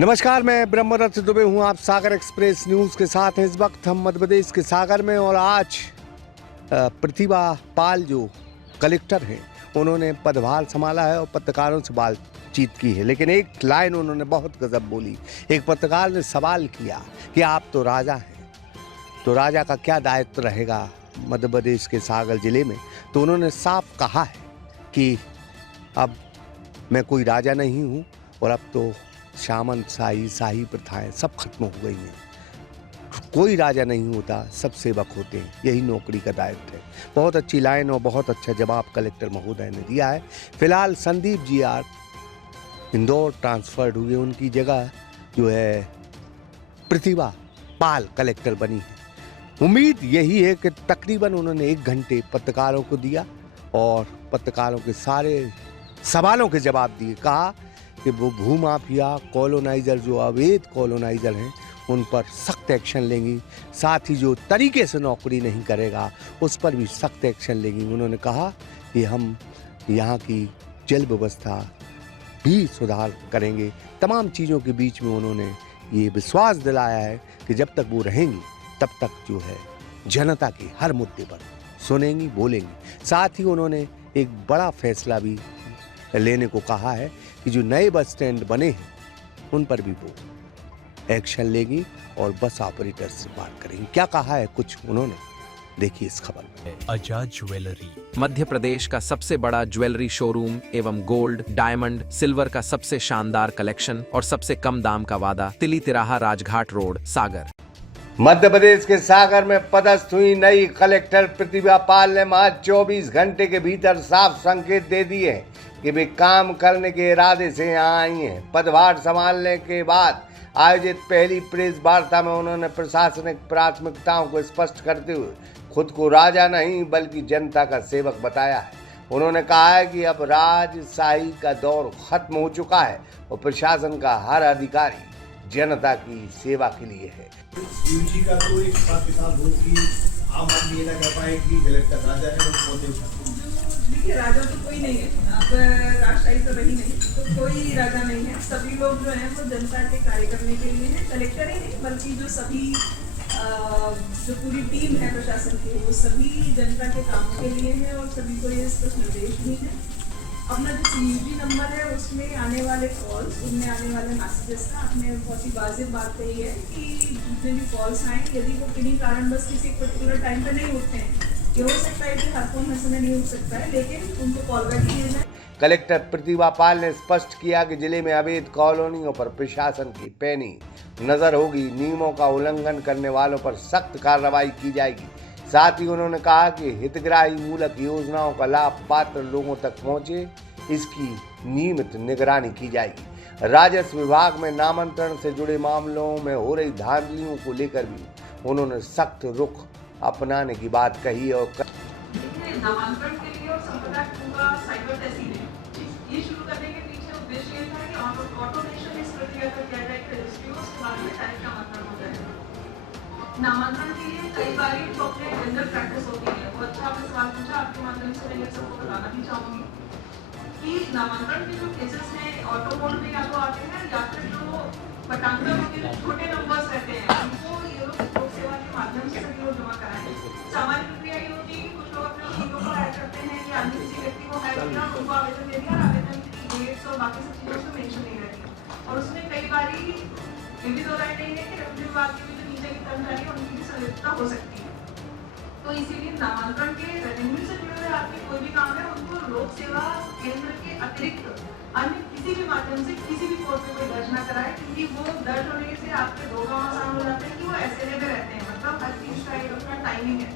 नमस्कार, मैं ब्रह्मरथ दुबे हूँ। आप सागर एक्सप्रेस न्यूज के साथ हैं। इस वक्त हम मध्य प्रदेश के सागर में और आज प्रतिभा पाल जो कलेक्टर हैं उन्होंने पदभार संभाला है और पत्रकारों से बातचीत की है। लेकिन एक लाइन उन्होंने बहुत गजब बोली। एक पत्रकार ने सवाल किया कि आप तो राजा हैं, तो राजा का क्या दायित्व रहेगा मध्य प्रदेश के सागर जिले में। तो उन्होंने साफ कहा है कि अब मैं कोई राजा नहीं हूँ और अब तो सामंत शाही प्रथाएं सब खत्म हो गई हैं। कोई राजा नहीं होता, सब सेवक होते हैं, यही नौकरी का दायित्व है। बहुत अच्छी लाइन और बहुत अच्छा जवाब कलेक्टर महोदय ने दिया है। फिलहाल संदीप जी आर इंदौर ट्रांसफर्ड हुए, उनकी जगह जो है प्रतिभा पाल कलेक्टर बनी है। उम्मीद यही है कि तकरीबन उन्होंने 1 घंटे पत्रकारों को दिया और पत्रकारों के सारे सवालों के जवाब दिए। कहा कि वो भूमाफिया कॉलोनाइजर जो अवैध कॉलोनाइजर हैं उन पर सख्त एक्शन लेंगी, साथ ही जो तरीके से नौकरी नहीं करेगा उस पर भी सख्त एक्शन लेंगी। उन्होंने कहा कि हम यहाँ की जल व्यवस्था भी सुधार करेंगे। तमाम चीज़ों के बीच में उन्होंने ये विश्वास दिलाया है कि जब तक वो रहेंगी तब तक जो है जनता के हर मुद्दे पर सुनेंगी, बोलेंगी। साथ ही उन्होंने एक बड़ा फैसला भी लेने को कहा है कि जो नए बस स्टैंड बने हैं उन पर भी वो एक्शन लेगी और बस ऑपरेटर से बात करेंगी। क्या कहा है कुछ उन्होंने, देखिए इस खबर में। आजाद ज्वेलरी मध्य प्रदेश का सबसे बड़ा ज्वेलरी शोरूम एवं गोल्ड, डायमंड, सिल्वर का सबसे शानदार कलेक्शन और सबसे कम दाम का वादा, तिली तिराहा राजघाट रोड, सागर। मध्य प्रदेश के सागर में पदस्थ हुई नई कलेक्टर प्रतिभा पाल ने महज 24 घंटे के भीतर साफ संकेत दे दिए कि वे काम करने के इरादे से यहाँ आई हैं। पदभार संभालने के बाद आयोजित पहली प्रेस वार्ता में उन्होंने प्रशासनिक प्राथमिकताओं को स्पष्ट करते हुए खुद को राजा नहीं बल्कि जनता का सेवक बताया है। उन्होंने कहा है कि अब राजशाही का दौर खत्म हो चुका है और प्रशासन का हर अधिकारी जनता की सेवा के लिए है। जी का तो एक हिसाब किताब हो कि आम आदमी ये ना कह पाए कि कलेक्टर राजा है और पौधे उठाते। देखिए, राजा तो कोई नहीं है। अब राजशाही तो रही नहीं, तो कोई राजा नहीं है। सभी लोग जो हैं वो जनता के कार्य करने के लिए हैं। कलेक्टर ही नहीं बल्कि जो सभी जो पूरी टीम है प्रशासन की, वो सभी जनता के कामों के लिए है और सभी को ये स्पष्ट निर्देश भी है। अपना जो CUG नंबर है उसमें आने वाले कॉल्स, उनमें आने वाले मैसेजेस का आपने बहुत ही वाजिब बात कही है कि जितने भी कॉल्स आए, यदि वो किन्हीं कारण बस किसी पर्टिकुलर टाइम पर नहीं उठते हैं, ये हो सकता है कि हर कौन हर समय नहीं उठ सकता है, लेकिन उनको कॉल बैक किया जाए। कलेक्टर प्रतिभा पाल ने स्पष्ट किया कि जिले में अवैध कॉलोनियों पर प्रशासन की पैनी नजर होगी। नियमों का उल्लंघन करने वालों पर सख्त कार्रवाई की जाएगी। साथ ही उन्होंने कहा कि हितग्राही मूलक योजनाओं का लाभ पात्र लोगों तक पहुंचे, इसकी नियमित निगरानी की जाएगी। राजस्व विभाग में नामांतरण से जुड़े मामलों में हो रही धांधलियों को लेकर भी उन्होंने सख्त रुख अपनाने की बात कही। और नामांतरण के लिए और संपदा का साइबर तहसील ये शुरू करने के पीछे उद्देश्य ये था कि ऑटोमेशन इस प्रक्रिया को किया जाए कि रजिस्ट्री उसके बाद में टाइप नामांतरण हो जाए। नामांतरण के लिए कई बार जो अपने जनरल प्रैक्टिस होती है वो अच्छा आपने सवाल पूछा, आपके माध्यम से मैं ये सबको बताना भी चाहूँगी कि नामांतरण के जो केसेस हैं ऑटो मोड में या तो आते हैं या फिर जो पटांगण के छोटे नंबर्स रहते हैं उनको ये लोग लोक सेवा के माध्यम से सभी लोग जमा कराएं। सामान्य प्रक्रिया ये होती है कि कुछ लोग अपने उम्मीदों को हायर करते हैं कि अन्य किसी व्यक्ति को हायर किया, उनको आवेदन दे दिया, आवेदन की डेट्स और बाकी सब चीज़ों में मेंशन नहीं रहती और उसमें कई बार ये भी दो राय नहीं है कि रेवेन्यू विभाग के भी जो नीचे के कर्मचारी हैं उनकी भी संलिप्तता हो सकती है। तो इसीलिए नामांतरण के रेवेन्यू से जुड़े हुए आपके कोई भी काम है उनको लोक सेवा केंद्र के अतिरिक्त अन्य किसी भी माध्यम से किसी भी कोर्ट में कोई दर्ज न कराए, क्योंकि वो दर्ज होने से आपके 2 काम आसान हो जाते हैं कि वो SLA में रहते हैं, मतलब हर चीज का एक अपना टाइमिंग है,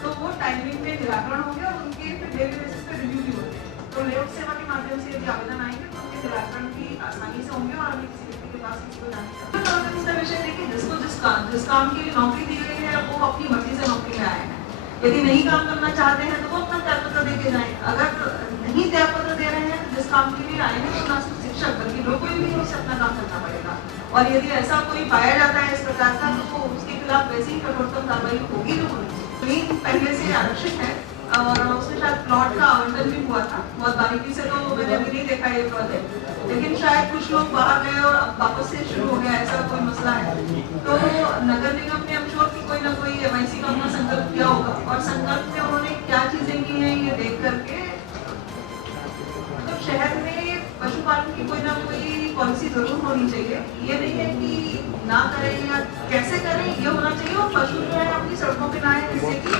तो वो टाइमिंग में निराकरण होंगे और उनके फिर डेली बेसिस पे रिव्यू भी होते हैं। तो लोक सेवा के माध्यम से यदि आवेदन आएंगे तो उनके निराकरण भी आसानी से होंगे और अभी किसी व्यक्ति के पास किसी को जाने का विषय देखिए, जिसको जिस काम की नौकरी दी गई है वो अपनी मर्जी से नौकरी में आए हैं। यदि नहीं काम करना चाहते हैं तो वो अपना त्यागपत्र दे के जाएं। अगर नहीं त्यागपत्र दे रहे हैं तो जिस काम के लिए आए हैं तो ना सिर्फ शिक्षक बल्कि लोगों को भी उससे अपना काम करना पड़ेगा और यदि ऐसा कोई पाया जाता है इस प्रकार का तो उसके खिलाफ वैसे ही कठोरतम कार्रवाई होगी। जो जमीन पहले से आरक्षित है और उसमें शायद प्लॉट का आवंटन भी हुआ था, बहुत बारीकी से तो मैंने अभी नहीं देखा ये प्रोजेक्ट, लेकिन शायद कुछ लोग बाहर गए और वापस से शुरू ट्रांसपेरेंसी जरूर होनी चाहिए। ये नहीं है कि ना करें या कैसे करें, ये होना चाहिए। और पशु जो है अपनी सड़कों पे ना आए, जिससे कि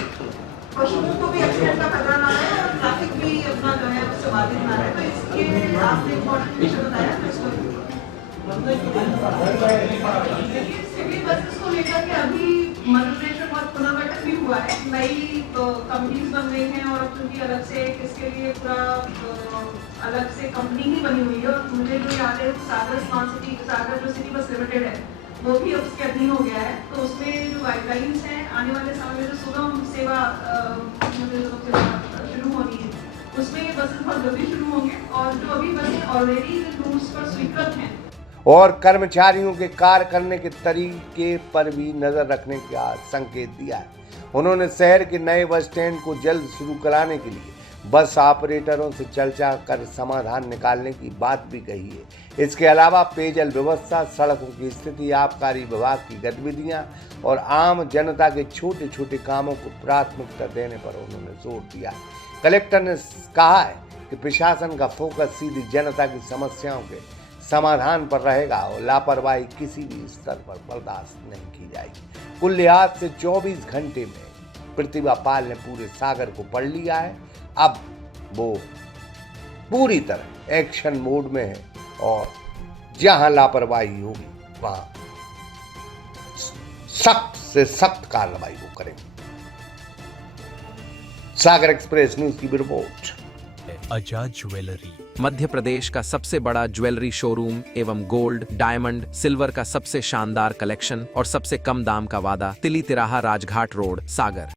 पशुओं को भी एक्सीडेंट का खतरा ना रहे और ट्रैफिक भी अपना जो है उससे बाधित ना रहे। तो इसके आपने इम्पोर्टेंट विषय बताया, तो इसको सिटी बसेस को लेकर के अभी मध्य प्रदेश में बहुत पुनर्गठन भी हुआ है, नई कंपनीज बन गई हैं और अब उनकी अलग से इसके लिए पूरा अलग से कंपनी ही बनी हुई है। और मुझे जो याद है सागर स्मार्ट सिटी, सागर जो सिटी बस लिमिटेड है वो भी अब उसके अधीन हो गया है। तो उसमें जो गाइडलाइंस हैं आने वाले समय में जो सुगम सेवा शुरू होनी है, उसमें ये बसेस बहुत जल्दी शुरू होंगे। और जो अभी बसें ऑलरेडी रूट्स पर स्वीकृत हैं और कर्मचारियों के कार्य करने के तरीके पर भी नजर रखने का संकेत दिया है। उन्होंने शहर के नए बस स्टैंड को जल्द शुरू कराने के लिए बस ऑपरेटरों से चर्चा कर समाधान निकालने की बात भी कही है। इसके अलावा पेयजल व्यवस्था, सड़कों की स्थिति, आबकारी विभाग की गतिविधियां और आम जनता के छोटे छोटे कामों को प्राथमिकता देने पर उन्होंने जोर दिया। कलेक्टर ने कहा है कि प्रशासन का फोकस सीधी जनता की समस्याओं के समाधान पर रहेगा और लापरवाही किसी भी स्तर पर बर्दाश्त नहीं की जाएगी। कुल लिहाज से 24 घंटे में प्रतिभा पाल ने पूरे सागर को पढ़ लिया है। अब वो पूरी तरह एक्शन मोड में है और जहां लापरवाही होगी वहां सख्त से सख्त कार्रवाई वो करेंगे। सागर एक्सप्रेस न्यूज की रिपोर्ट। आजाद ज्वेलरी मध्य प्रदेश का सबसे बड़ा ज्वेलरी शोरूम एवं गोल्ड, डायमंड, सिल्वर का सबसे शानदार कलेक्शन और सबसे कम दाम का वादा, तिली तिराहा राजघाट रोड, सागर।